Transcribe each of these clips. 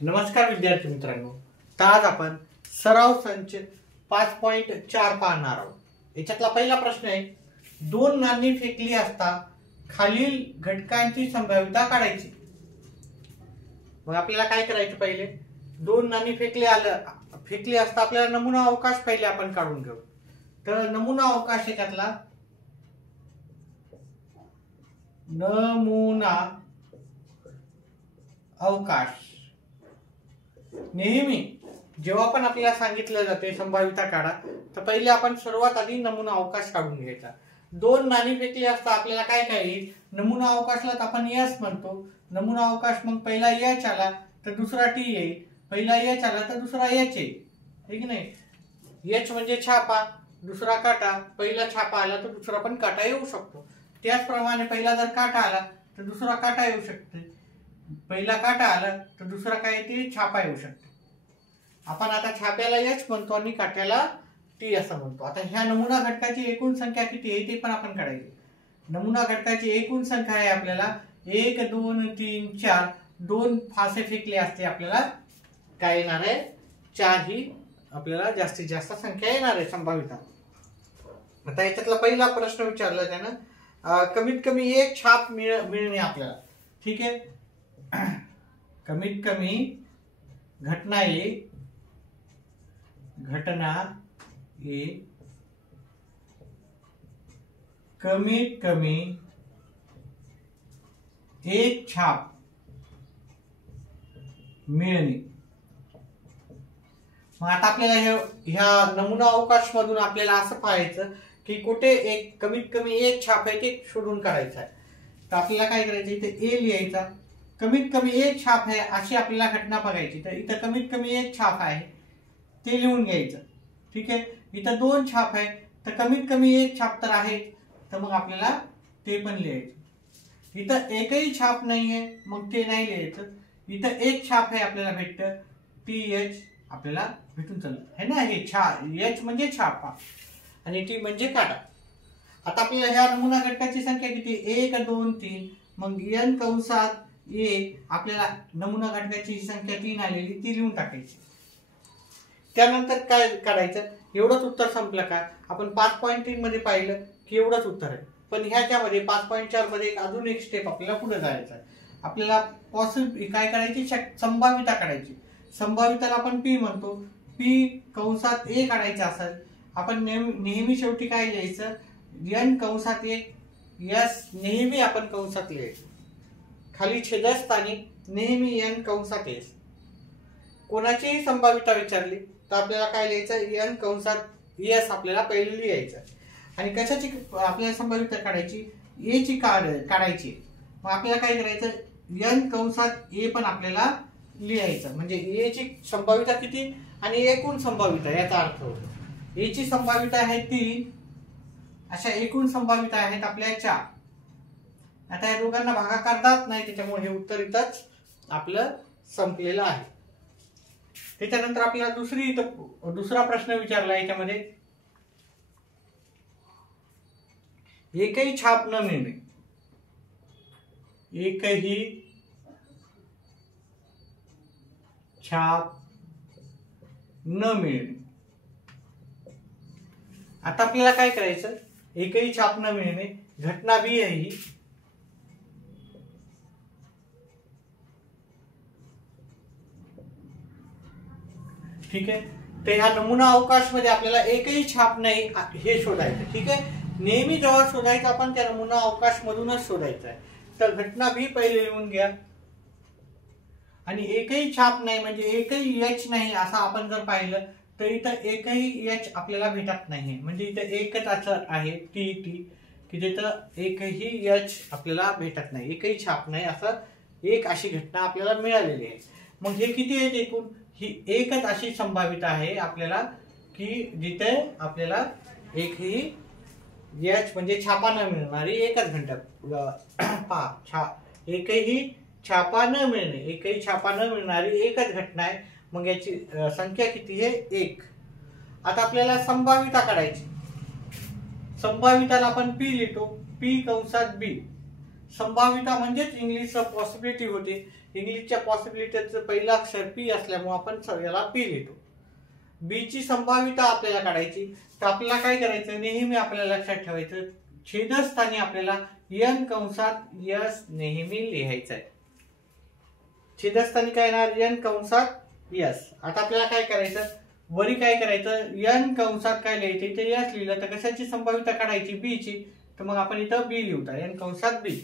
नमस्कार विद्यार्थी मित्रांनो, तर आज आपण सराव संच 5.4 पाहणार आहोत। याच्यातला पहिला प्रश्न आहे, दोन नाणी फेकली असता खालील घटकांची संभाव्यता काढायची। मग आपल्याला काय करायचं, पहिले दोन नाणी फेकली असता आपल्याला नमुना अवकाश पहिले आपण काढून घेऊ। तर नमुना अवकाश याच्यातला नमुना अवकाश नेहमी जेव्हा पण आपल्याला सांगितलं जाते संभाव्यता काढा, तर पहिले आपण सर्वात आधी नमुना अवकाश काढून घ्यायचा। दोन नाणी फेकली असता आपल्याला काय काय येईल, नमुना अवकाशला आपण एस म्हणतो। नमुना अवकाश मग पहिला एच आला तर दुसरा टी येईल, पहिला एच आला तर दुसरा एच येईल, ठीक की नाही। एच म्हणजे छापा, दुसरा काटा, पहिला छापा आला तर दुसरा पण काटा येऊ शकतो। त्याचप्रमाणे पहिला जर काटा आला तर दुसरा काटा येऊ शकते, पहिला काटा आला तर दुसरा काय येते, छापा येऊ शकते। आपण आता छाप्याला एच म्हणतो आणि काट्याला टी असं म्हणतो। आता ह्या नमुना घटकाची एकूण संख्या किती आहे ते पण आपण काढायची। नमुना घटकाची एकूण संख्या आहे आपल्याला 1 2 3 4, दोन फासे फेकले असते आपल्याला काय येणार आहे, 4 ही आपल्याला जास्तीत जास्त संख्या येणार आहे संभाव्यता। आता याच्यातला पहिला प्रश्न विचारला त्यानं, कमीत कमी एक छाप मिळणे आपल्याला, ठीक आहे। कमीत कमी घटना ए कमीत कमी एक छाप मिळणे। मग आता आपल्याला ह्या नमुना अवकाश मधून आपल्याला असं पाहायचं की कुठे एक कमीत कमी एक छाप आहे ते शोधून काढायचं आहे। तर आपल्याला काय करायचं, इथे ए लिहायचा, कमीत कमी एक छाप आहे अशी आपल्याला घटना बघायची। तर इथं कमीत कमी एक छाप आहे ते लिहून घ्यायचं, ठीक आहे। इथं दोन छाप आहे तर कमीत कमी एक छाप तर आहे, तर मग आपल्याला ते पण लिहायचं। इथं एकही छाप नाहीये मग ते नाही लिहायचं। इथं एक छाप आहे आपल्याला भेटतं, टी एच आपल्याला भेटून चाललं है ना। हे एच म्हणजे छापा आणि टी म्हणजे काटा। आता आपल्याला ह्या नमुना घटकाची संख्या किती, 1 2 3, मग n कंसात ए आपल्याला नमुना घटकाची संख्या 3 आलेली ती लिहून टाकायची। त्यानंतर काय काढायचं, एवढंच उत्तर संपलं का। आपण 5.3 मध्ये पाहिलं की एवढंच उत्तर आहे, पण ह्याच्यामध्ये 5.4 मध्ये अजून एक स्टेप आपल्याला पुढे जायचं आहे। आपल्याला काय करायची, संभाव्यता काढायची। संभाव्यताला आपण पी म्हणतो, पी कंसात ए काढायचं असेल आपण नेहमी शेवटी काय लिहायचं, n कंसात ए, एस नेहमी आपण कंसात लिहायचं, खाली छेदस्थानी नेहमी n कंसात एस। कोणाचीही संभाव्यता विचारली तर आपल्याला काय लिहायचं, n कंसात एस आपल्याला पहिले लिहायचं। आणि कशाची आपल्याला संभाव्यता काढायची, ए ची काढायची। मग आपल्याला काय करायचं, n कंसात ए पण आपल्याला लिहायचं, म्हणजे ए ची संभाव्यता किती आणि एकूण संभाव्यता याचा अर्थ होतो। ए ची संभाव्यता आहे 3, अशा एकूण संभाव्यता आहेत आपल्या 4। आता या दोघांना भागाकार जात नाही त्याच्यामुळे हे उत्तर इथंच आपलं संपलेलं आहे। त्याच्यानंतर आपल्याला दुसरा प्रश्न विचारला, याच्यामध्ये एकही छाप न मिळणे, एकही छाप न मिळणे। आता आपल्याला काय करायचं, एकही छाप न मिळणे घटना बी आहे ही, ठीक आहे। तर ह्या नमुना अवकाश मध्ये आपल्याला एकही छाप नाही हे शोधायचं, ठीक आहे। नेहमी जेव्हा शोधायचं आपण त्या नमुना अवकाश मधूनच शोधायचं आहे। तर घटना बी पहिले लिहून घ्या, आणि एकही छाप नाही म्हणजे एकही एच नाही असं आपण जर पाहिलं तर इथं एकही एच आपल्याला भेटत नाही, म्हणजे इथं एकच असं आहे टी की तिथं एकही एच आपल्याला भेटत नाही, एकही छाप नाही, असं एक अशी घटना आपल्याला मिळालेली आहे। मग हे किती आहेत एकूण, ही एकच अशी संभाव्यता आहे आपल्याला की जिथे आपल्याला एकही एच म्हणजे छापा न मिळणारी एकच घटना एकही छापा न मिळणे, एकही छापा न मिळणारी एकच घटना आहे। मग याची संख्या किती आहे, 1। आता आपल्याला संभाव्यता काढायची, संभाव्यताला आपण पी लिहितो, पी कंसात बी। संभाव्यता म्हणजेच इंग्लिशचा पॉसिबिलिटी होते. इंग्लिशच्या पॉसिबिलिटीचं पहिलं अक्षर पी असल्यामुळे आपण याला पी लिहितो. बी ची संभाव्यता आपल्याला काढायची. तर आपल्याला काय करायचं, नेहमी आपल्याला लक्षात ठेवायचं, छेदस्थानी आपल्याला n कंसात s नेहमी लिहायचं आहे. छेदस्थानी काय येणार, n कंसात s. आता आपल्याला काय करायचं, वरी काय करायचं, n कंसात काय लिहायचं, इथे s लिहिलं तर कशाची संभाव्यता काढायची, b ची. तर मग आपण इथं b लिहूता, n कंसात b.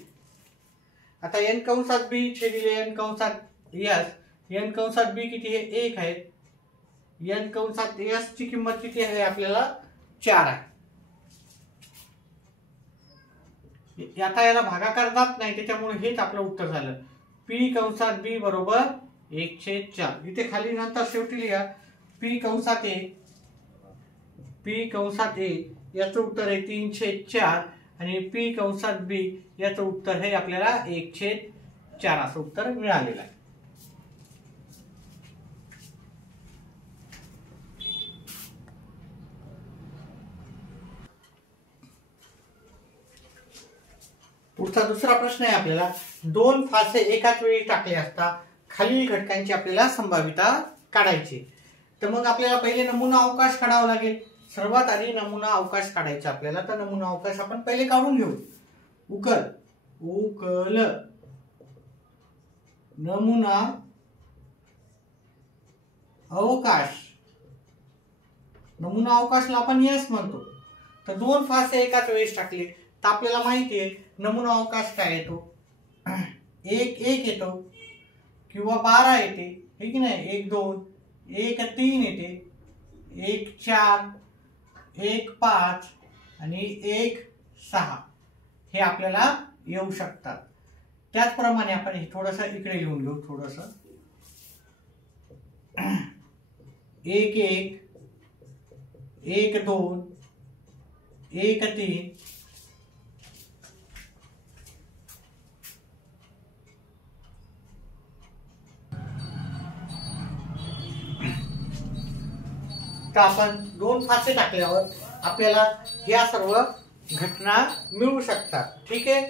आता n कंसात b छेदिले n कंसात s. n कंसात b किती आहे, 1 आहे. n कंसात s ची किंमत किती आहे, आपल्याला 4 आहे. आता याला भागाकार जात नाही, त्याच्यामुळे हेच आपलं उत्तर झालं. p कंसात b बरोबर 1/4. इथे खाली नंतर शेवटी लिहा p कंसात a. p कंसात a याचं उत्तर आहे 3/4 आणि p कंसात b याचं उत्तर हे आपल्याला 1/4 असं उत्तर मिळालेलं आहे. पुढचा दुसरा प्रश्न आहे आपल्याला, 2 फासे एकाच वेळी टाकले असता खालील घटकांची आपल्याला संभाव्यता काढायची. तर मग आपल्याला पहिले नमुना अवकाश काढावा लागेल. सर्वात आधी नमुना अवकाश काढायचा आपल्याला. तर नमुना अवकाश आपण पहिले काढून घेऊ. उकल नमुना अवकाश. नमुना अवकाशला आपण यस म्हणतो. तर 2 फासे एकाच वेळेस टाकले तर आपल्याला माहिती आहे नमुना अवकाश काय येतो, 1 येतो किंवा 12 येते, हे की नाही, 1 2, 1 3 येते, 1 4, 1 5 आणि 1 6 हे आपल्याला येऊ शकतात. त्याचप्रमाणे आपण हे थोडंसं इकडे लिहून घेऊ. थोडंसं 1 1, 1 2, 1 3, तर आपण 2 फासे टाकल्यावर आपल्याला ह्या सर्व घटना मिळू शकतात. ठीक आहे.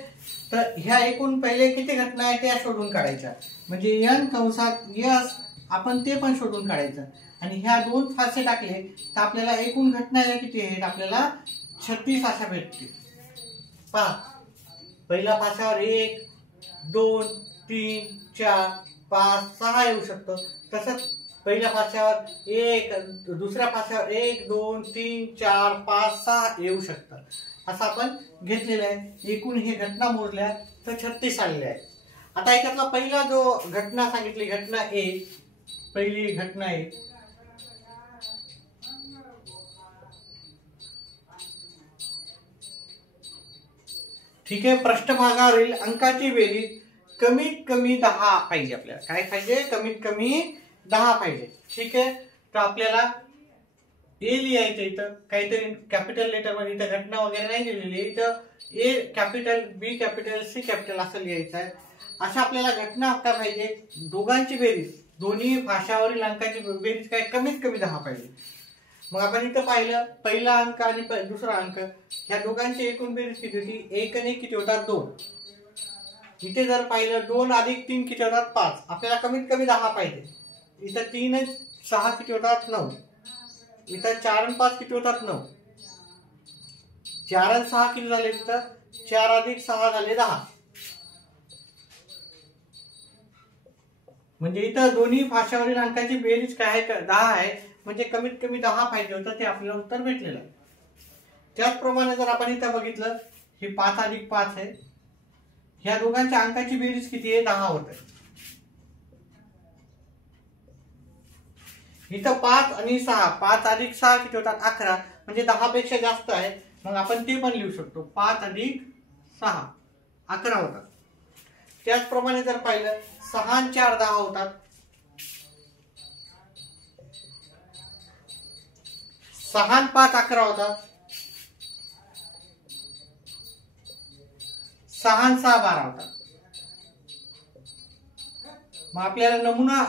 तर ह्या एकूण पहिले किती घटना आहेत त्या शोधून काढायच्या. म्हणजे n कंसात s आपण ते पण शोधून काढायचं. आणि ह्या 2 फासे टाकले तर आपल्याला एकूण घटना किती आहेत, आपल्याला 36 अशा भेटतील. पहा, पहिल्या फाशावर 1 2 3 4 5 6 येऊ शकतो. तसंच पहिल्या फाशावर 1, दुसऱ्या फाशावर 1 2 3 4 5 6 येऊ शकतात. असं आपण घेतलेलं आहे. एकूण हे घटना मोजल्या तर 36 आलेल्या आहेत. आता याच्यातला पहिला जो घटना सांगितली, घटना A, पहिली घटना A. ठीक आहे. पृष्ठभागावरील अंकाची बेरीज कमीत कमी 10 पाहिजे. आपल्याला काय पाहिजे, कमीत कमी 10 पाहिजे. ठीक आहे. तर आपल्याला ए लिहायचं, इथं काहीतरी कॅपिटल लेटर मध्ये, इथं घटना वगैरे नाही लिहिलेली, इथं ए कॅपिटल, बी कॅपिटल, सी कॅपिटल असं लिहायचं आहे. अशा आपल्याला घटना काय पाहिजे, दोघांची बेरीज, दोन्ही भाषावरील अंकाची बेरीज काय कमीत कमी 10 पाहिजे. मग आपण इथं पाहिलं, पहिला अंक आणि दुसरा अंक, ह्या दोघांची एकूण बेरीज किती होती, 1 आणि 1 किती होतात, 2. इथे जर पाहिलं 2 अधिक 3 किती होतात, 5. आपल्याला कमीत कमी 10 पाहिजे. इथं 3 आणि 6 किती होतात, 9. इथं 4 आणि 5 किती होतात, 9. 4 आणि 6 किती झाले, तिथं 4 अधिक 6 झाले 10. म्हणजे इथं दोन्ही भाषावरील अंकाची बेरीज काय आहे, 10 आहे. म्हणजे कमीत कमी 10 पाहिजे होतं, ते आपल्याला उत्तर भेटलेलं आहे. त्याचप्रमाणे जर आपण इथं बघितलं, हे 5 अधिक 5 आहे. ह्या दोघांच्या अंकाची बेरीज किती आहे, 10 होत आहे. इथं 5 आणि 6, 5 अधिक 6 किती होतात, 11. म्हणजे 10 पेक्षा जास्त आहे. मग आपण ते पण लिहू शकतो, 5 अधिक 6 11 होतात. त्याचप्रमाणे जर पाहिलं, 6 आणि 4 10 होतात. 6 आणि 5 11 होतात. 6 आणि 6 12 होतात. मग आपल्याला नमुना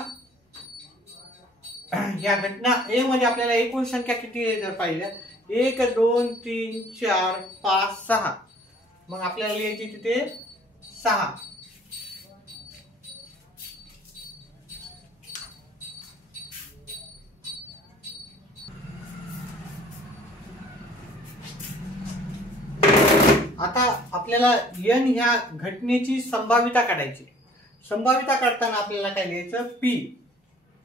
या घटना ए मध्ये आपल्याला एकूण संख्या किती आहे जर पाहिलं, 1 2 3 4 5 6. मग आपल्याला लिहायची तिथे 6. आता आपल्याला n ह्या घटनेची संभाव्यता काढायची. संभाव्यता काढताना आपल्याला काय लिहायचं,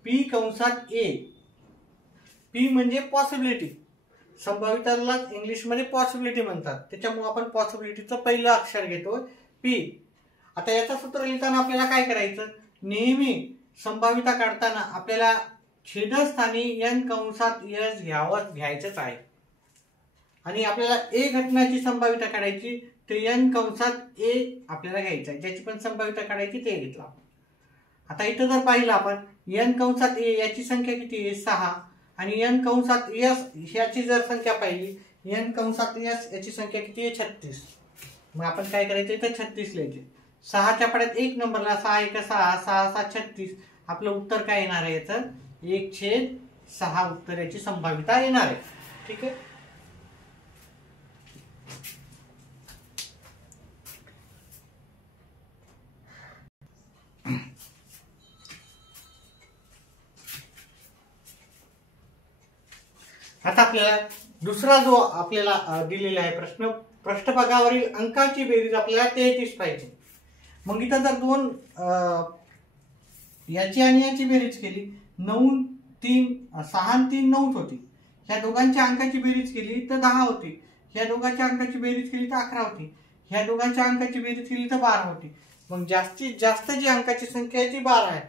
p कंसात a. p म्हणजे पॉसिबिलिटी. संभाव्यताला इंग्लिशमध्ये पॉसिबिलिटी म्हणतात, त्याच्यामुळे आपण पॉसिबिलिटीचं पहिलं अक्षर घेतो p. आता याचं सूत्र लिहिताना आपल्याला काय करायचं, नेहमी संभाव्यता काढताना आपल्याला छेदस्थानी n कंसात s घ्यायचंच आहे. आणि आपल्याला a घटनाची संभाव्यता काढायची, तर n कंसात a आपल्याला घ्यायचं आहे. ज्याची पण संभाव्यता काढायची ते घेतलं आपण. आता इथं जर पाहिलं आपण n कंसात a याची संख्या किती आहे, 6. आणि n कंसात s ह्याची जर संख्या पाहिली, n कंसात s याची संख्या किती आहे, 36. मग आपण काय करायचं, इथं 36 लिहायचे. 6च्या पड्यात 1 नंबरला 6 1 6 6 6 36. आपलं उत्तर काय येणार आहे, याचं 1/6 उत्तर याची संभाव्यता येणार आहे. ठीक आहे. आता आपल्याला दुसरा जो आपल्याला दिलेला आहे प्रश्न, पृष्ठभागावरील अंकाची बेरीज आपल्याला 33 पाहिजे. मग इथं जर दोन याची आणि याची बेरीज केली, 9 3 6 3 9 होती. ह्या दोघांच्या अंकाची बेरीज केली तर 10 होती. ह्या दोघांच्या अंकाची बेरीज केली तर 11 होती. ह्या दोघांच्या अंकाची बेरीज केली तर 12 होती. मग जास्तीत जास्त जी अंकाची संख्या आहे ती 12 आहे.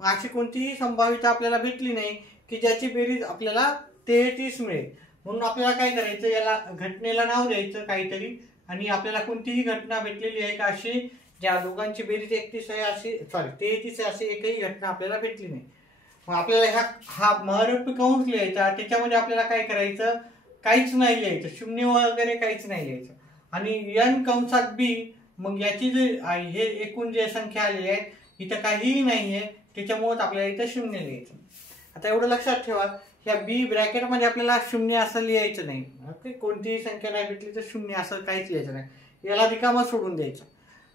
मग अशी कोणतीही संभाव्यता आपल्याला भेटली नाही की ज्याची बेरीज आपल्याला 33 मिळेल. म्हणून आपल्याला काय करायचं, याला घटनेला नाव द्यायचं काहीतरी, आणि आपल्याला कोणतीही घटना भेटलेली आहे का अशी ज्या दोघांची बेरीज 31 आहे अशी, 33 आहे अशी एकही घटना आपल्याला भेटली नाही. मग आपल्याला हा महरपी कंस लिहायचा, त्याच्यामध्ये आपल्याला काय करायचं, काहीच नाही लिहायचं, शून्य वगैरे काहीच नाही लिहायचं. आणि n कंसात b, मग याची जे हे एकूण जे संख्या आली आहे इथं काहीही नाहीये, त्याच्यामुळे आपल्याला इथं शून्य लिहायचं. आता एवढं लक्षात ठेवा, या बी ब्रॅकेटमध्ये आपल्याला शून्य असं लिहायचं नाही. कोणतीही संख्या नाही भेटली तर शून्य असं काहीच लिहायचं नाही, याला रिकामं सोडून द्यायचं.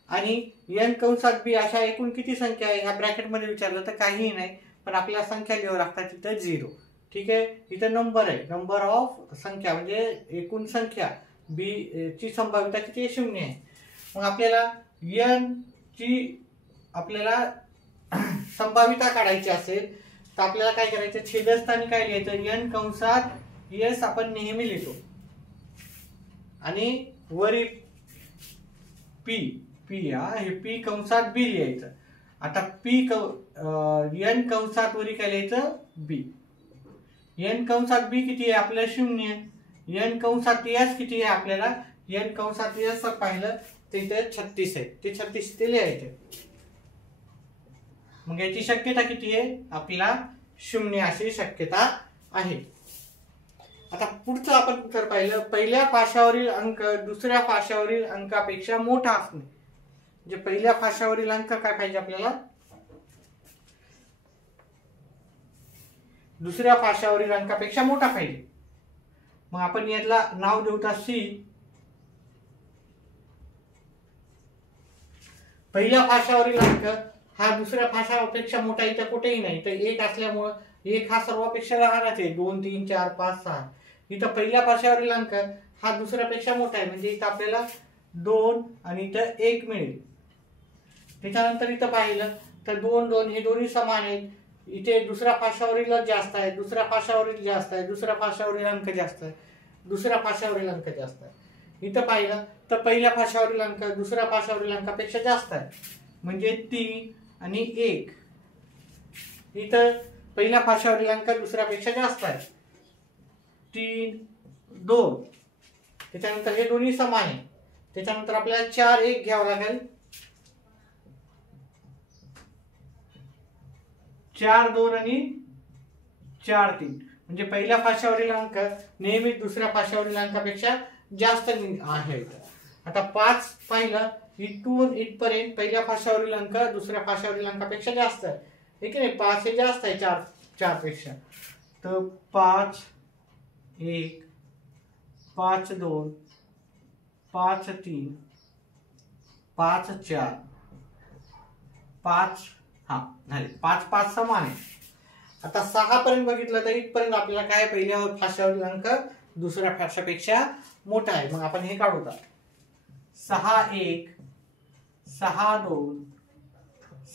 आणि n कंसात बी अशा एकूण किती संख्या आहे ह्या ब्रॅकेटमध्ये विचारलं तर काहीही नाही, पण आपल्याला संख्या लिहावं लागतात तिथं 0. ठीक आहे. इथं नंबर आहे, नंबर ऑफ संख्या म्हणजे एकूण संख्या, बी ची संभाव्यता किती आहे, 0 आहे. मग आपल्याला n ची आपल्याला संभाव्यता काढायची असेल तर आपल्याला काय करायचं, छेदस्थानी काय लिहायचं, n कंसात s आपण नेहमी लिहितो, आणि वरी p हे p कंसात b लिहायचं. आता n कंसात वरी काय लिहायचं, b. n कंसात b किती आहे आपल्याला 0. n कंसात s किती आहे आपल्याला, n कंसात s पाहिलं तर इथे 36 आहे, ते 36 ते लिहायचे. मग याची शक्यता किती आहे, आपल्याला 0 अशी शक्यता आहे. आता पुढचं आपण जर पाहिलं, पहिल्या फाशावरील अंक दुसऱ्या फाशावरील अंकापेक्षा मोठा असणे. म्हणजे पहिल्या फाशावरील अंक काय पाहिजे आपल्याला, दुसऱ्या फाशावरील अंकापेक्षा मोठा पाहिजे. मग आपण याला नाव देऊता c. पहिल्या फाशावरील अंक हा दुसऱ्या फाशापेक्षा मोठा इथं कुठेही नाही, तर 1 असल्यामुळं 1 हा सर्वापेक्षा लहानच आहे, 2 3 4 5 6. इथं पहिल्या फाशावरील अंक हा दुसऱ्यापेक्षा मोठा आहे, म्हणजे इथं आपल्याला 2 आणि इथं 1 मिळेल. त्याच्यानंतर इथं पाहिलं तर 2 2 हे दोन्ही समान आहेत. इथे दुसऱ्या फाशावरील जास्त आहे, दुसऱ्या फाशावरील जास्त आहे, दुसऱ्या फाशावरील अंक जास्त आहे, दुसऱ्या फाशावरील अंक जास्त आहे. इथं पाहिलं तर पहिल्या फाशावरील अंक दुसऱ्या फाशावरील अंकापेक्षा जास्त आहे, म्हणजे 3 आणि 1. इथं पहिल्या फाशावरील अंक दुसऱ्यापेक्षा जास्त आहे, 3 2. त्याच्यानंतर हे दोन्ही समान आहे. त्याच्यानंतर आपल्याला 4 1 घ्यावं लागेल, 4 2 आणि 4 3. म्हणजे पहिल्या फाशावरील अंक नेहमी दुसऱ्या फाशावरील अंकापेक्षा जास्त आहे. आता 5 पाहिलं, इथून इथपर्यंत पहिल्या फाशावरील अंक दुसऱ्या फाशावरील अंकापेक्षा जास्त आहे, ठीक आहे. 5 हे जास्त आहे 4 पेक्षा. तर 5 1 5 2 5 3 5 4 5 हा झाले 5 5 समान आहे. आता 6 पर्यंत बघितलं तर इथपर्यंत आपल्याला काय पहिल्या फाशावरील अंक दुसऱ्या फाशापेक्षा मोठा आहे. मग आपण हे काढू का 6 1 6 2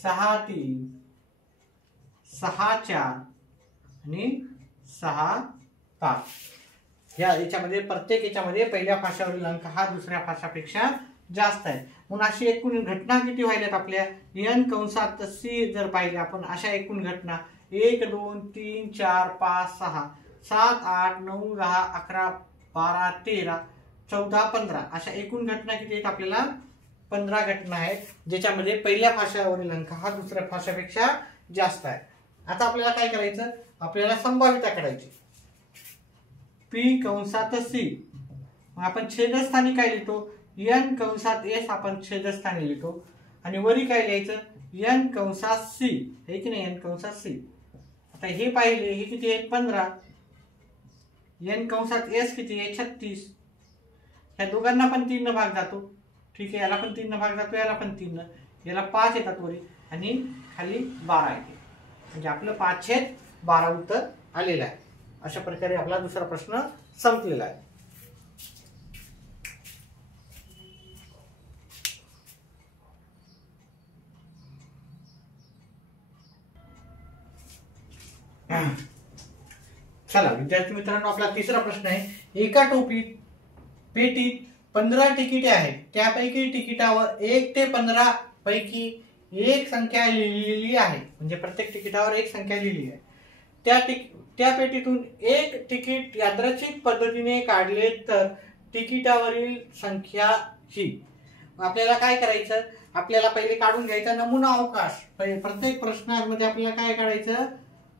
6 3 6 4 आणि 6 5 याच्यामध्ये प्रत्येक याच्यामध्ये पहिल्या फाशावरील अंक हा दुसऱ्या फाशापेक्षा जास्त आहे. म्हणून अशी एकूण घटना किती व्हायल्यात आपल्या n कंसात c जर पाहिले आपण अशा एकूण घटना 1 2 3 4 5 6 7 8 9 10 11 12 13 14 15 अशा एकूण घटना किती आहेत आपल्याला 15 घटना आहेत ज्याच्यामध्ये पहिल्या फाशावरील अंक हा दुसऱ्या फाशापेक्षा जास्त आहे. आता आपल्याला काय करायचं आपल्याला संभाव्यता काढायची p कंसात c. मग आपण छेदस्थानी काय लिहितो n कंसात s आपण छेदस्थानी लिहितो आणि वरी काय लिहायचं n कंसात c हे की नाही n कंसात c. आता हे पाहिले हे किती आहे 15 n कंसात s किती आहे 36. ह्या दोघांना पण 3 भाग जातो ठीक आहे याला पण 3 भाग जातो याला पण 3 याला 5 येतात वरी आणि खाली 12 येते म्हणजे आपलं 5/12 उत्तर आलेलं आहे. अशा प्रकारे आपला दुसरा प्रश्न संपलेला आहे. चला विद्यार्थी मित्रांनो आपला तिसरा प्रश्न आहे. एका पेटीत 15 तिकिटे आहेत त्यापैकी तिकिटावर 1 ते 15 पैकी एक संख्या लिहिलेली आहे म्हणजे प्रत्येक तिकिटावर एक संख्या लिहिली आहे. त्या पेटीतून एक तिकीट यादृच्छिक पद्धतीने काढले तर तिकिटावरील संख्या ही. आपल्याला काय करायचं आपल्याला पहिले काढून घ्यायचा नमुना अवकाश. प्रत्येक प्रश्नामध्ये आपल्याला काय काढायचं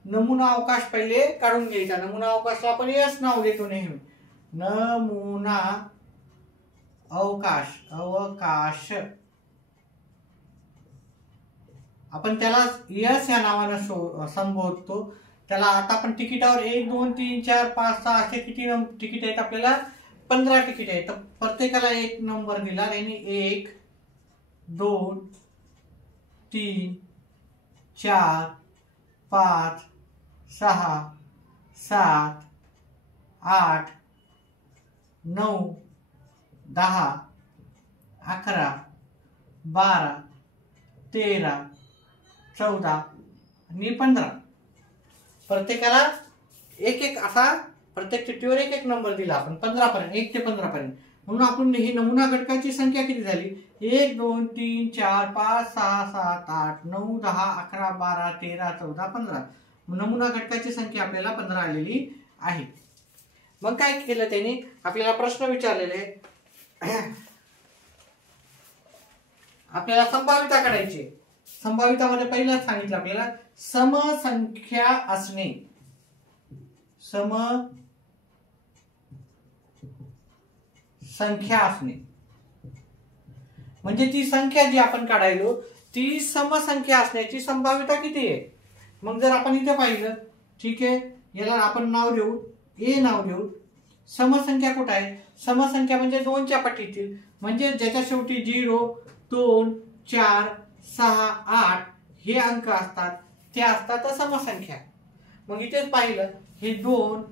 नमुना अवकाश पहिले काढून घ्यायचा. नमुना अवकाशला आपण एस नाव देतो नेहमी. नमुना अवकाश आपण त्याला यस या नावानं संबोधतो. त्याला आता आपण तिकिटावर 1 2 3 4 5 6 असे किती तिकीट आहेत आपल्याला 15 तिकीट आहेत. तर प्रत्येकाला एक नंबर दिला त्यांनी 1 2 3 4 5 6 7 8 9 10 11 12 13 14 आणि 15 प्रत्येकाला एक एक असा प्रत्येक चिठ्ठीवर एक एक नंबर दिला आपण 15 पर्यंत 1 ते 15 पर्यंत. म्हणून आपण ही नमुना घटकाची संख्या किती झाली 1 2 3 4 5 6 7 8 9 10 11 12 13 14 15 नमुना घटकाची संख्या आपल्याला 15 आलेली आहे. मग काय केलं त्यांनी आपल्याला प्रश्न विचारलेले आपल्याला संभाव्यता काढायची. संभाव्यतामध्ये पहिलाच सांगितलं आपल्याला समसंख्या असणे. समसंख्या असणे म्हणजे ती संख्या जी आपण काढायलो ती समसंख्या असण्याची संभाव्यता किती आहे. मग जर आपण इथे पाहिलं ठीक आहे याला आपण नाव देऊ ए नाव देऊ. समसंख्या कुठे आहे समसंख्या म्हणजे 2च्या पटीतील म्हणजे ज्याच्या शेवटी 0 2 4 6 8 हे अंक असतात ते असतात समसंख्या. मग इथेच पाहिलं हे 2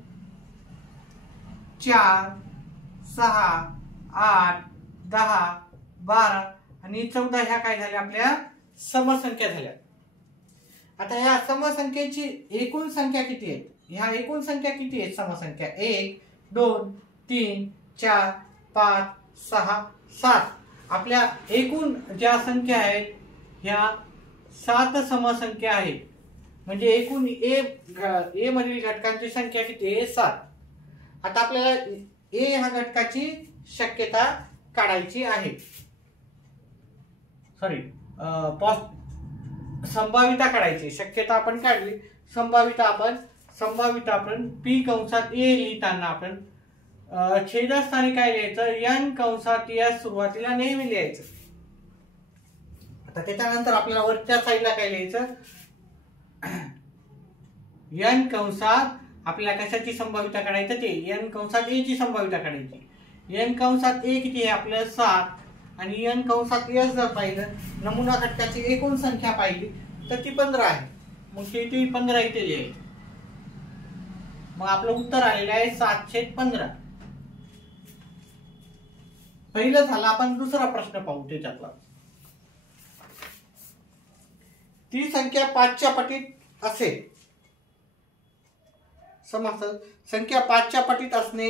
4 6 8 10 12 आणि 14 ह्या काय झाल्या आपल्या समसंख्या झाल्या. आता ह्या समसंख्येची एकूण संख्या किती आहेत ह्या एकूण संख्या किती आहेत समसंख्या 1 2 3 4 5 6 7 आपल्या एकूण ज्या संख्या आहेत ह्या 7 समसंख्या आहेत म्हणजे एकूण ए मधील घटकांची संख्या किती आहे 7. आता आपल्याला ए ह्या घटकाची शक्यता काढायची आहे संभाव्यता काढायची. शक्यता आपण काढली संभाव्यता आपण पी कंसात ए लिहिताना आपण छेदस्थानी काय लिहायचं n कंसात s सुरुवातीला नेहमी लिहायचं. आता त्याच्यानंतर आपल्याला वरच्या साईडला काय लिहायचं n कंसात आपल्याला कशाची संभाव्यता काढायचं ते n कंसात a ची संभाव्यता काढायची. n कंसात a किती आहे आपलं 7 आणि n कंसात s जर पाहिलं, नमुना घटकाची एकूण संख्या पाहिली तर ती 15 आहे. मग ती 15 इथे लिहायची. मग आपलं उत्तर आलेलं आहे 7/15. पहिलं झालं. आपण दुसरा प्रश्न पाहू त्याच्यातला. ती संख्या 5च्या पटीत असेल. समजलं? संख्या 5च्या पटीत असणे,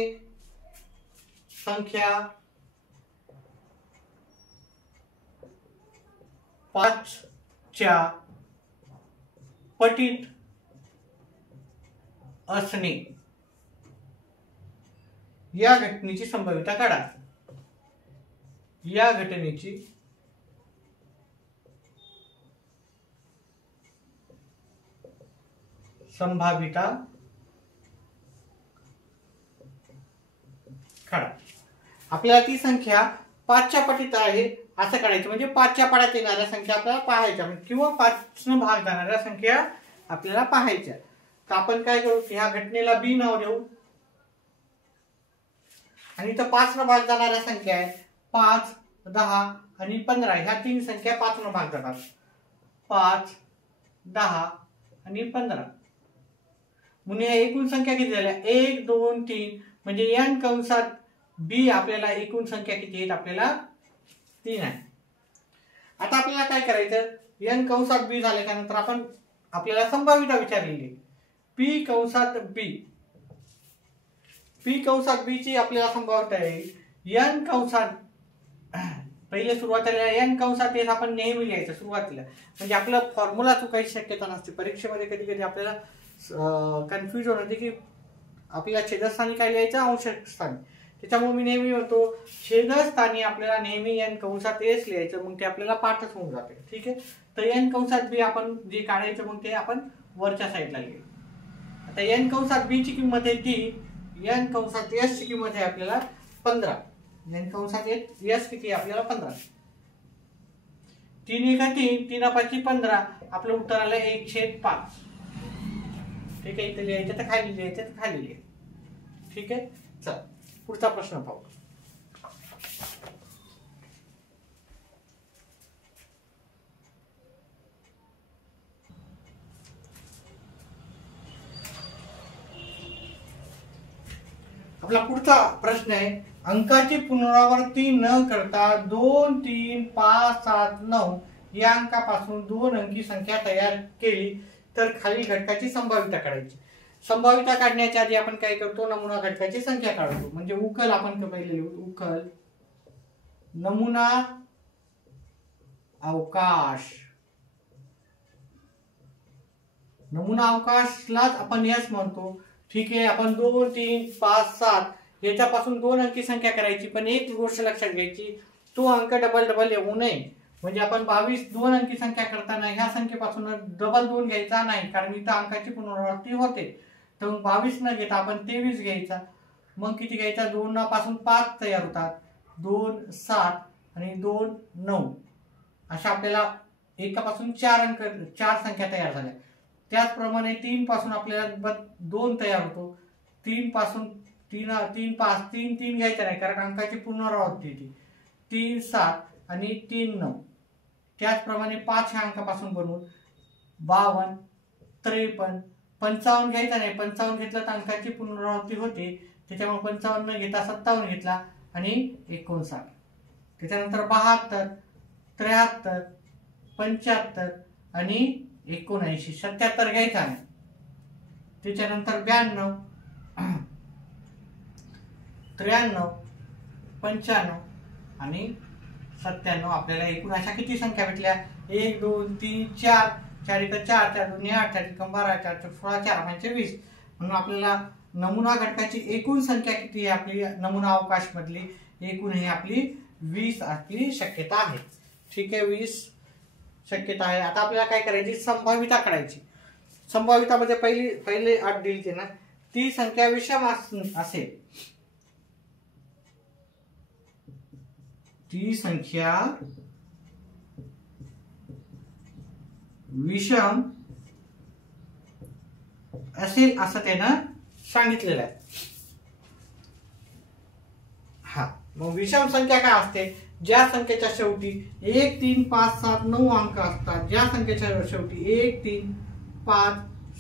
संख्या 5च्या पटीत असणे या घटनेची संभाव्यता काढा. या घटनेची संभाव्यता काढा. आपल्याला ती संख्या 5च्या पटीत आहे असं काढायचं. म्हणजे 5च्या पडात येणाऱ्या संख्या आपल्याला पाहायच्या किंवा 5 भाग जाणाऱ्या संख्या आपल्याला पाहायच्या. तर आपण काय करू, ह्या घटनेला बी नाव देऊ आणि इथं 5 भाग जाणाऱ्या संख्या आहे 5, 10 आणि 15. ह्या 3 संख्या 5 भाग जातात. 5, 10 आणि 15 म्हणजे एकूण संख्या किती झाल्या 1, 2, 3 म्हणजे n कंसात बी आपल्याला एकूण संख्या किती आहेत आपल्याला 3 आहे. आता आपल्याला काय करायचं, n कंसात बी झाल्यानंतर आपण आपल्याला संभाव्यता विचारलेली पी कंसात बी. पी कंसात बी ची आपल्याला संभाव्यता आहे n कंसात पहिले सुरुवातीला n कंसात s आपण नेहमी लिहायचं सुरुवातीला. म्हणजे आपलं फॉर्म्युला चुकायची शक्यता नसते. परीक्षेमध्ये कधी कधी आपल्याला कन्फ्युजन होते की आपल्याला छेदस्थानी काय लिहायचं अंशस्थानी. त्याच्यामुळे मी नेहमी म्हणतो छेदस्थानी आपल्याला नेहमी n कंसात s लिहायचं. मग ते आपल्याला पाठच होऊन जाते. ठीक आहे. तर n कंसात b आपण जे काढायचं मग ते आपण वरच्या साईडला लिहू. आता n कंसात b ची किंमत आहे ती, n कंसात s ची किंमत आहे आपल्याला 15. n कंसात s किती आहे आपल्याला 15. 3 × 3 3 × 5 = 15. आपलं उत्तर आलं 1/5. ठीक आहे. इथे लिहायचं तर खाली लिहायचं तर खाली लिहायचं. ठीक आहे. चल पुढचा प्रश्न पाहू. आपला पुढचा प्रश्न आहे, अंकाची पुनरावृत्ती न करता 2, 3, 5, 7, 9 या अंकापासून 2 अंकी संख्या तयार केली तर खालील घटकाची संभाव्यता काढायची. संभाव्यता काढण्याच्या आधी आपण काय करतो, नमुना घटकाची संख्या काढतो. म्हणजे उकल आपण पहिले लिहू. उकल नमुना अवकाश. नमुना अवकाशलाच आपण यस म्हणतो. ठीक आहे. आपण 2, 3, 5, 7 याच्यापासून 2 अंकी संख्या करायची. पण एक गोष्ट लक्षात घ्यायची, तो अंक डबल येऊ नये. म्हणजे आपण 22 2 अंकी संख्या करताना ह्या संख्येपासून डबल 2 घ्यायचा नाही, कारण इथं अंकाची पुनरावृत्ती होते. तर 22 न घेता आपण 23 घ्यायचा. मग किती घ्यायचा, 2 पासून 5 तयार होतात, 2, 7 आणि 2, 9 अशा आपल्याला एकापासून 4 संख्या तयार झाल्या. त्याचप्रमाणे 3 पासून आपल्याला 2 तयार होतो. 3 पासून 3, 5 3 घ्यायचा नाही, कारण अंकाची पुनरावृत्ती होती. 3, 7 आणि 3, 9. त्याचप्रमाणे 5 ह्या अंकापासून बनवून 52, 53, 55 घ्यायचा नाही. 55 घेतलं तर अंकाची पुनरावृत्ती होते. त्याच्यामुळे 55 न घेता 57 घेतला आणि 59. त्याच्यानंतर 72, 73, 75 आणि 79. 77 घ्यायचा नाही. त्याच्यानंतर 92, 93, 95 आणि 97. आपल्याला एकूण अशा किती संख्या भेटल्या, 1, 2, 3, 4 4 × 4 4 2 8 4 × 12 4 4 16 4 5 20. म्हणून आपल्याला नमुना घटकाची एकूण संख्या किती आहे आपली नमुना अवकाश मधली, एकूण ही आपली 20 असली शक्यता आहे. ठीक आहे. 20 शक्यता आहे. आता आपल्याला काय करायची, संभाव्यता काढायची. संभाव्यतामध्ये पहिले अट दिली ना, ती संख्या विषम असेल. ती संख्या विषम असेल असं त्यानं सांगितलेलं आहे. हा, मग विषम संख्या काय असते, ज्या संख्येच्या शेवटी 1 3 5 7 9 अंक असतात, ज्या संख्येच्या शेवटी 1 3 5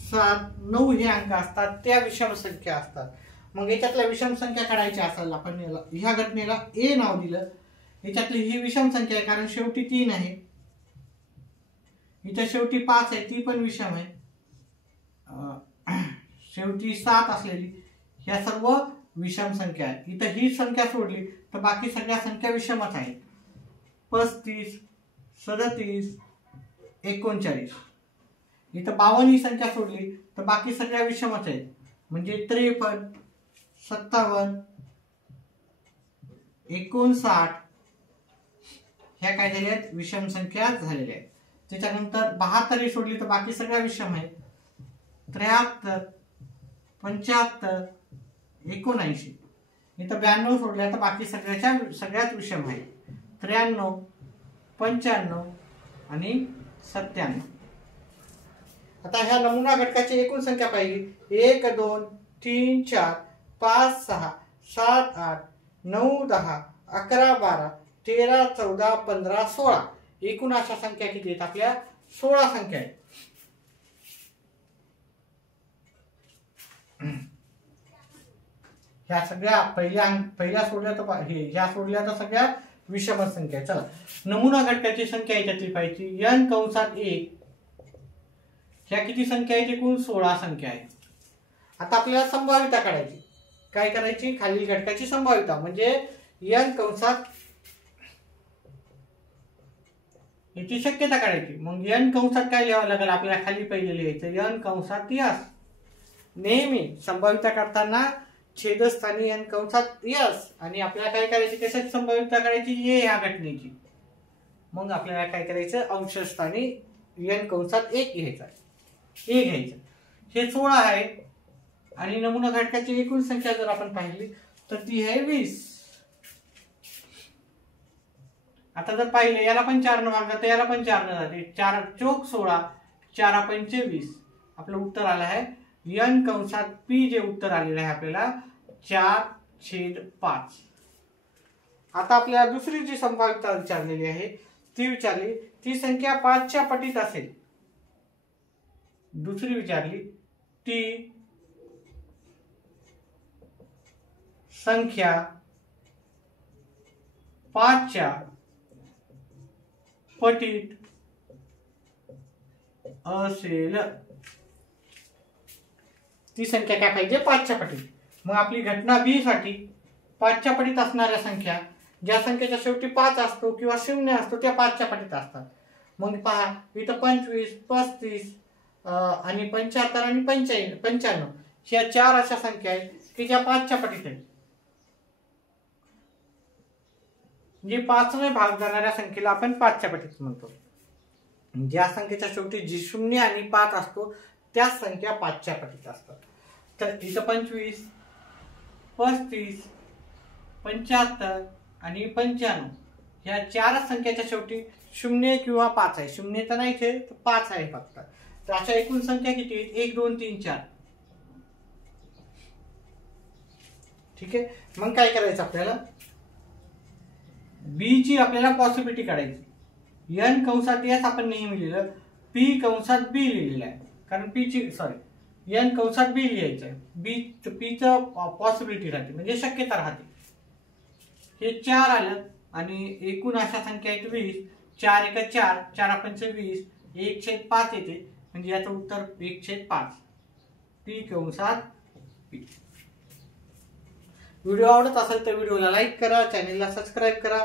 7 9 हे अंक असतात त्या विषम संख्या असतात. मग याच्यातल्या विषम संख्या काढायच्या असेल आपण ह्या घटनेला ए नाव दिलं. याच्यातली ही विषम संख्या आहे कारण शेवटी 3 आहे, इथं शेवटी 5 आहे ती पण विषम आहे, शेवटी 7 असलेली ह्या सर्व विषम संख्या आहेत. इथं ही संख्या सोडली तर बाकी सगळ्या संख्या विषमच आहेत. 35 37 39. इथं 52 ही संख्या सोडली तर बाकी सगळ्या विषमच आहेत, म्हणजे 53 57 59 ह्या काय झाल्या आहेत विषम संख्या झालेल्या आहेत. त्याच्यानंतर 72 ही सोडली तर बाकी सगळ्या विषम आहेत, 73 75 79. इथं 92 सोडल्या तर बाकी सगळ्यात विषम आहे, 93 95 आणि 97. आता ह्या नमुना घटकाची एकूण संख्या पाहिली 1 2 3 4 5 6 7 8 9 10 11 12 13 14 15 16. एकूण अशा संख्या किती आहेत आपल्या 16 संख्या आहेत. ह्या सगळ्या पहिल्या सोडल्या तर ह्या सोडल्या तर सगळ्या विषम संख्या आहेत. चला नमुना घटकाची संख्या याच्यातली पाहिजे n कंसात 1. ह्या किती संख्या आहेत एकूण 16 संख्या आहेत. आता आपल्याला संभाव्यता काढायची. काय करायची खालील घटकाची संभाव्यता म्हणजे n कंसात याची शक्यता काढायची. मग n कंसात काय लिहावं लागेल आपल्याला खाली पहिले लिहायचं n कंसात यस. नेहमी संभाव्यता काढताना छेदस्थानी n कंसात यस आणि आपल्याला काय करायची कशाची संभाव्यता काढायची ए ह्या घटनेची. मग आपल्याला काय करायचं अंशस्थानी n कंसात 1 घ्यायचा, ए घ्यायचं. हे 16 आहे आणि नमुना घटकाची एकूण संख्या जर आपण पाहिली तर ती आहे 20. आता जर पाहिले याला पण 4 न भागला तर याला पण 4 न जाते, 4 चौक 16 4 पंचे 20. आपलं उत्तर आलं आहे n कंसात p जे उत्तर आलेलं आहे आपल्याला 4/5. आता आपल्याला दुसरी जी संभाव्यता विचारलेली आहे ती विचारली ती संख्या 5 च्या पटीत असेल. दुसरी विचारली ती संख्या 5 च्या पटीत असेल. ती संख्या काय पाहिजे 5 च्या पटीत. मग आपली घटना बी साठी 5 च्या पटीत असणाऱ्या संख्या ज्या संख्येच्या शेवटी 5 असतो किंवा 0 असतो त्या 5 च्या पटीत असतात. मग पहा इथं 25 35 आणि 75 आणि 95 ह्या 4 अशा संख्या आहेत की ज्या 5 च्या पटीत आहेत. म्हणजे 5 ने भाग जाणाऱ्या संख्येला आपण 5 च्या पटीत म्हणतो. ज्या संख्येच्या शेवटी जी 0 आणि 5 असतो त्या संख्या 5 च्या पटीत असतात. तर इथं 25 35 75 आणि 95 ह्या 4 संख्येच्या शेवटी 0 किंवा 5 आहे. 0 तर नाही तर 5 आहे फक्त. तर अशा एकूण संख्या किती आहेत 1 2 3 4. ठीक आहे. मग काय करायचं आपल्याला बी ची आपल्याला पॉसिबिलिटी काढायची. n कंसात s आपण नेहमी लिहिलं, p कंसात b लिहिलेलं आहे कारण p ची n कंसात b लिहायचं आहे. p चं पॉसिबिलिटी राहते म्हणजे शक्यता राहते. हे 4 आलं आणि एकूण अशा संख्या आहेत 20. 4 1 4 4 पंचे 20 1/5 येते म्हणजे याचं उत्तर 1/5 p कंसात p. व्हिडिओ आवडत असेल तर व्हिडिओला लाईक करा, चॅनलला सबस्क्राईब करा,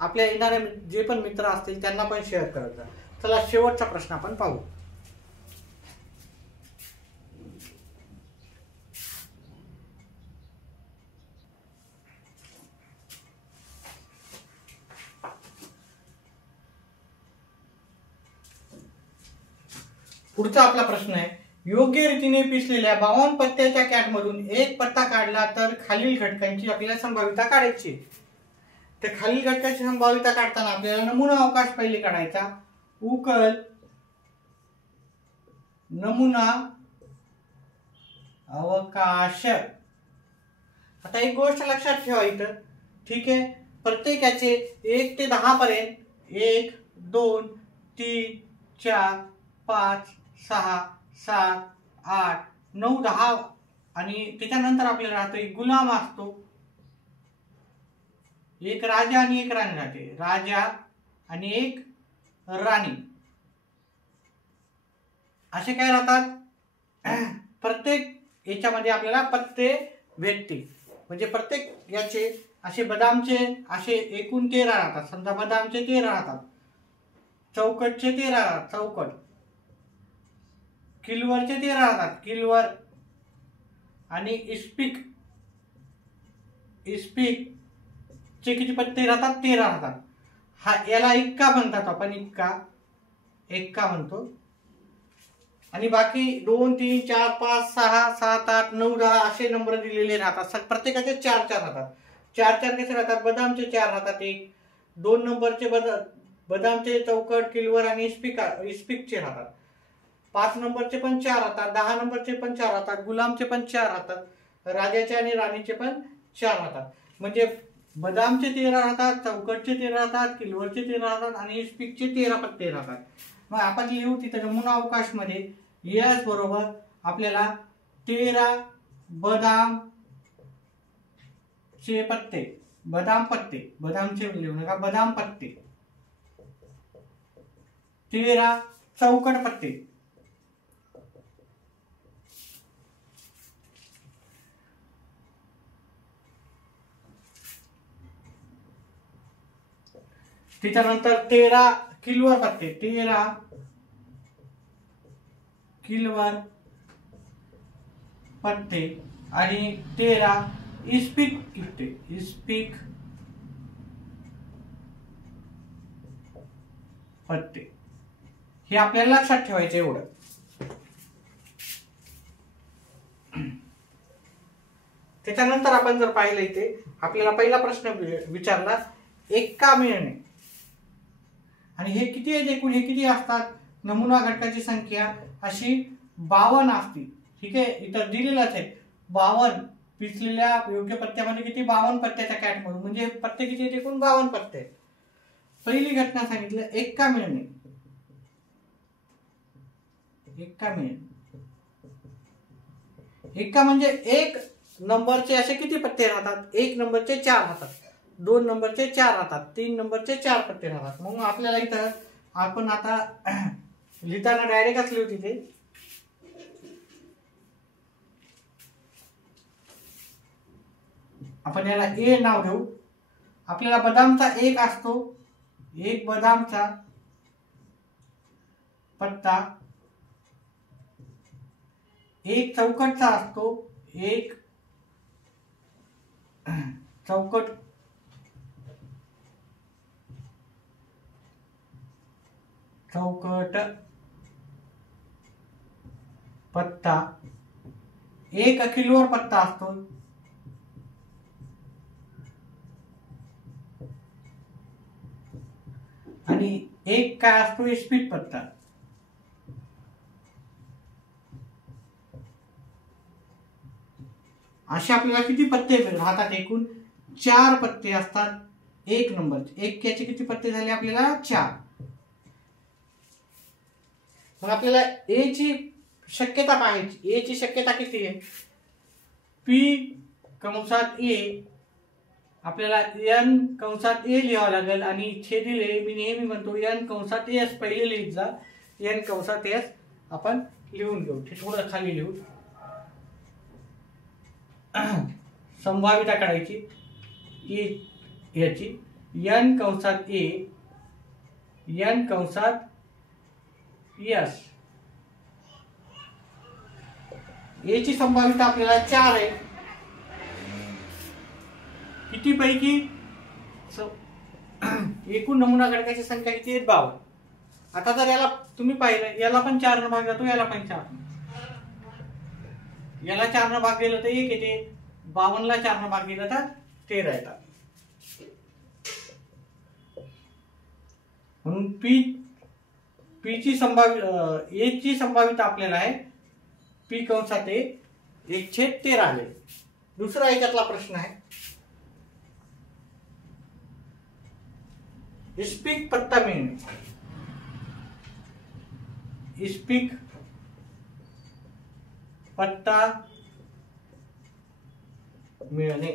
आपल्या येणारे जे पण मित्र असतील त्यांना पण शेअर करत जा. चला शेवटचा प्रश्न आपण पाहू. पुढचा आपला प्रश्न आहे योग्य रीतीने पिसलेल्या 52 पत्त्याच्या कॅटमधून एक पत्ता काढला तर खालील घटकांची आपल्याला संभाव्यता काढायची. तर खालील घटकाची संभाव्यता काढताना आपल्याला नमुना अवकाश पहिले काढायचा. उकल नमुना अवकाश. आता एक गोष्ट लक्षात ठेवा इथं, ठीक आहे, प्रत्येक याचे 1 ते 10 पर्यंत 1 2 3 4 5 6 7 8 9 10 आणि त्याच्यानंतर आपल्याला राहतो एक गुलाम असतो, एक राजा आणि एक राणी राहते, राजा आणि एक राणी असे काय राहतात। प्रत्येक याच्यामध्ये आपल्याला पत्ते भेटते, म्हणजे प्रत्येक याचे असे बदामचे असे एकूण 13 राहतात। समजा बदामचे 13 राहतात, चौकटचे 13 राहतात, चौकट, किलवरचे 13 राहतात, किलवर, आणि इस्पिक, इस्पिक चे किती पत्ते राहतात, 13 राहतात। हा याला इक्का म्हणतात आपण, इक्का, एक्का म्हणतो। आणि बाकी 2 3 4 5 6 7 8 9 10 असे नंबर दिलेले राहतात। प्रत्येकाचे 4 4 राहतात। 4 4 कसे राहतात, बदामचे 4 राहतात, एक 2 नंबरचे बदामचे चौकट, किलवर आणि इस्पिकचे राहतात। 5 नंबरचे पण 4 राहतात, 10 नंबरचे पण 4 राहतात, गुलामचे पण 4 राहतात, राजाचे आणि राणीचे पण 4 राहतात। म्हणजे बदामचे 13 राहतात, चौकटचे 13 राहतात, किलवरचे 13 राहतात आणि इस्पिकचे 13 पत्ते राहतात। मग आपण लिहू तिथं नमुना अवकाश मध्ये यस बरोबर आपल्याला 13 बदाम चे पत्ते, बदाम पत्ते, बदामचे लिहू नका, बदाम पत्ते, 13 चौकट पत्ते, त्याच्यानंतर 13 किलवर पत्ते, 13 किलवर पत्ते आणि 13 इस्पिक पत्ते, इस्पिक पत्ते। हे आपल्याला लक्षात ठेवायचं एवढं। त्याच्यानंतर आपण जर पाहिलं इथे आपल्याला पहिला प्रश्न विचारला एक्का मिळणे, आणि हे किती आहेत एकूण, हे किती असतात, नमुना घटकाची संख्या अशी 52 असते। ठीक आहे, इथं दिलेलंच आहे 52, पिचलेल्या योग्य पत्त्यामध्ये किती 52 पत्त्याच्या कॅट मधून, म्हणजे पत्ते किती आहेत एकूण 52 पत्ते। पहिली घटना सांगितलं एक्का मिळणे, एक्का मिळणे, एक्का म्हणजे एक नंबरचे असे किती पत्ते राहतात, 1 नंबरचे 4 राहतात, 2 नंबरचे 4 राहतात, 3 नंबरचे 4 पत्ते राहतात। मग आपल्याला इथं आपण आता लिहिताना डायरेक्टच लिहू तिथे, आपण याला ए नाव देऊ। आपल्याला बदामचा 1 असतो, एक बदामचा पत्ता, एक चौकटचा असतो, एक चौकट चौकट पत्ता, एक किलवर पत्ता असतो, आणि एक काय असतो इस्पिक पत्ता। असे आपल्याला किती पत्ते राहतात एकूण, 4 पत्ते असतात 1 नंबरचे। एक याचे किती पत्ते झाले आपल्याला 4। मग आपल्याला ए ची शक्यता पाहायची, ए ची शक्यता किती आहे, पी कंसात ए, आपल्याला एन कंसात ए लिहावं लागेल, आणि इथे दिले मी नेहमी म्हणतो एन कंसात एस पहिले लिहित जा, एन कंसात एस आपण लिहून घेऊ, ते थोडं खाली लिहू। संभाव्यता काढायची ए याची, एन कंसात ए, एन कंसात यस, ए ची संभाव्यता आपल्याला 4 आहे। किती पैकी एकूण नमुना घटकाची संख्या किती आहे 52। आता जर याला तुम्ही पाहिलं, याला पण 4 न भाग जातो, याला पण 4, याला 4 न भाग गेलं तर 1 येते, 52 ला 4 न भाग गेलं तर 13 येतात। म्हणून पी ची ए ची संभाव्यता आपल्याला आहे पी कंसात ए 1/13 आले। दुसरा याच्यातला प्रश्न आहे, इस्पीक पत्ता मिळणे, इस्पीक पत्ता मिळणे.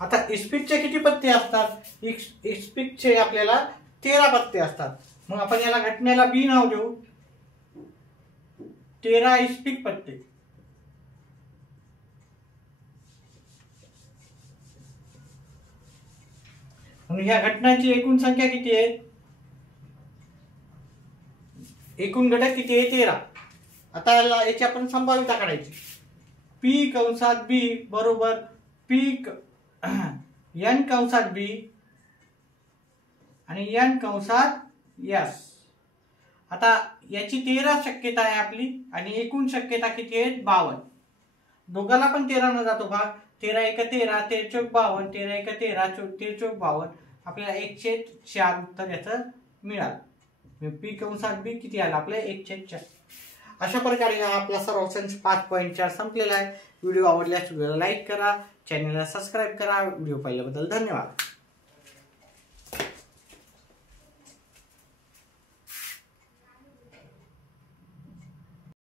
आता इस्पीकचे किती पत्ते असतात? इस्पीकचे आपल्याला 13 पत्ते असतात. मग आपण याला घटनेला बी नाव देऊ. 13 इस्पीक पत्ते. म्हणून ह्या घटनांची एकूण संख्या किती आहे? एकूण घटक किती आहे? 13. आता याची आपण संभाव्यता काढायची. पी कंसात बी बरोबर पी एन कंसात बी आणि एन कंसात एस. आता याची 13 शक्यता आहे आपली आणि एकूण शक्यता किती आहे? 52. दोघाला पण 13 न जातो भाग. 13 एक 13, 13 चौक 52, 13 एक 13, 13 चौक 52. आपल्याला 1/4 उत्तर याचं मिळालं. पी कंसात बी किती आलं? आपलं 1/4. अशा प्रकारे हा आपला सराव संच 5.4 संपलेला आहे. व्हिडिओ आवडल्यास व्हिडिओला लाईक करा, चॅनलला सबस्क्राईब करा. व्हिडिओ पाहिल्याबद्दल धन्यवाद.